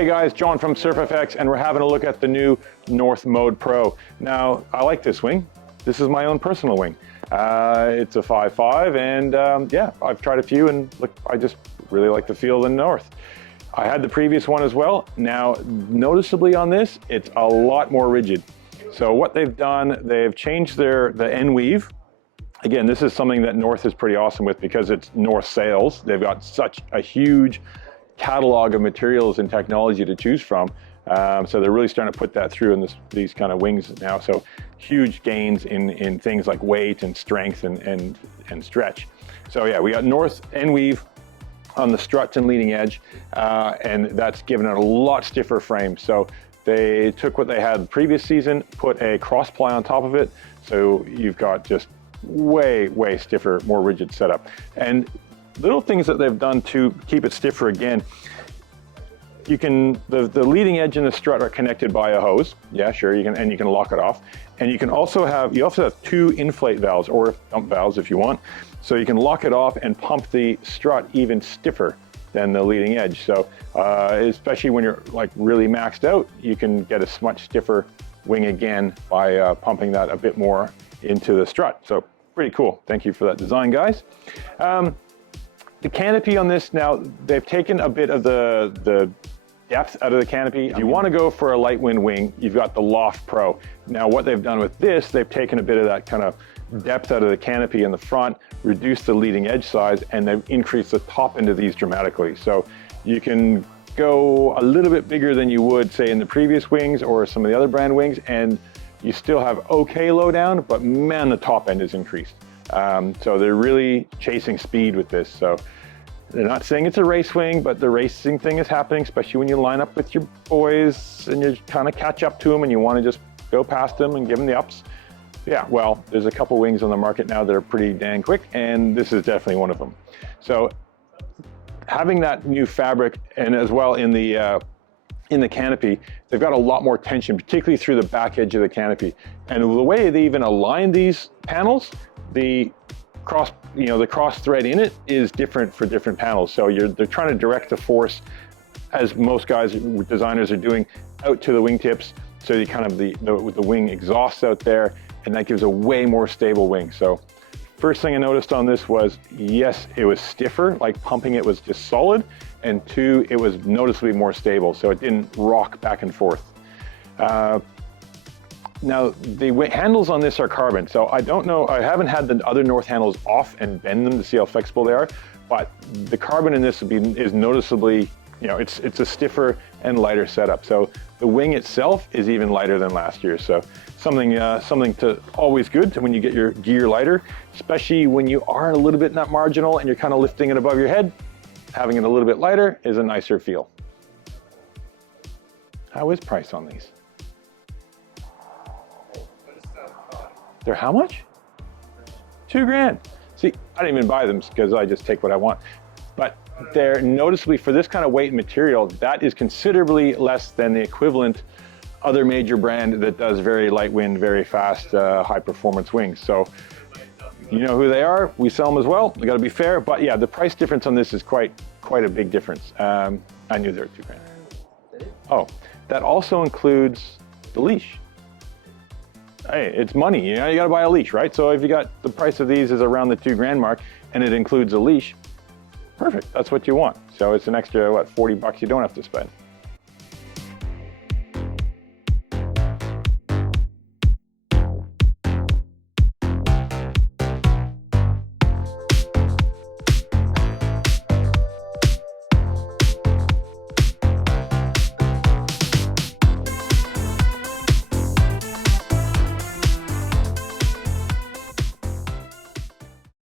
Hey guys, John from SurfFX, and we're having a look at the new North Mode Pro. Now, I like this wing. This is my own personal wing. It's a 5.5, and yeah, I've tried a few, and look, I just really like the feel of the North. I had the previous one as well. Now, noticeably on this, it's a lot more rigid. So what they've done, they've changed the end weave. Again, this is something that North is pretty awesome with because it's North Sails. They've got such a huge catalog of materials and technology to choose from. So they're really starting to put that through in these kind of wings now. So huge gains in things like weight and strength and stretch. So yeah, we got North end weave on the struts and leading edge, and that's given it a lot stiffer frame. So they took what they had the previous season, put a cross ply on top of it. So you've got just way stiffer, more rigid setup. And little things that they've done to keep it stiffer again, you can, the leading edge and the strut are connected by a hose. Yeah, sure, you can lock it off. And you can also have, two inflate valves or dump valves if you want. So you can lock it off and pump the strut even stiffer than the leading edge. So especially when you're like really maxed out, you can get a much stiffer wing again by pumping that a bit more into the strut. So pretty cool. Thank you for that design, guys. The canopy on this, now they've taken a bit of the depth out of the canopy. If you want to go for a light wind wing, you've got the Loft Pro. Now what they've done with this, they've taken a bit of that kind of depth out of the canopy in the front, reduced the leading edge size, and they've increased the top end of these dramatically. So you can go a little bit bigger than you would, say, in the previous wings or some of the other brand wings, and you still have okay low down, but man, the top end is increased. So they're really chasing speed with this. So they're not saying it's a race wing, but the racing thing is happening, especially when you line up with your boys and you kind of catch up to them and you want to just go past them and give them the ups. Yeah, well, there's a couple wings on the market now that are pretty dang quick, and this is definitely one of them. So having that new fabric, and as well in the canopy, they've got a lot more tension, particularly through the back edge of the canopy. And the way they even align these panels, the cross thread in it is different for different panels. So they're trying to direct the force, as most guys, designers are doing, out to the wingtips. So you kind of the wing exhausts out there, and that gives a way more stable wing. So first thing I noticed on this was, yes, it was stiffer, like pumping it was just solid, and two, it was noticeably more stable, so it didn't rock back and forth. Now, the handles on this are carbon, so I don't know, I haven't had the other North handles off and bend them to see how flexible they are, but the carbon in this is noticeably, it's a stiffer and lighter setup. So the wing itself is even lighter than last year. So something to always good to when you get your gear lighter, especially when you are a little bit not marginal and you're kind of lifting it above your head. Having it a little bit lighter is a nicer feel. How is price on these? They're how much? $2,000. See, I didn't even buy them because I just take what I want. But they're noticeably, for this kind of weight and material, that is considerably less than the equivalent other major brand that does very light wind, very fast, high performance wings. So you know who they are, we sell them as well. We got to be fair, but yeah, the price difference on this is quite a big difference. I knew they were $2,000. Oh, that also includes the leash. Hey, it's money, you got to buy a leash, right? So if you got the price of these is around the $2,000 mark and it includes a leash, perfect, that's what you want. So it's an extra, what, $40 you don't have to spend.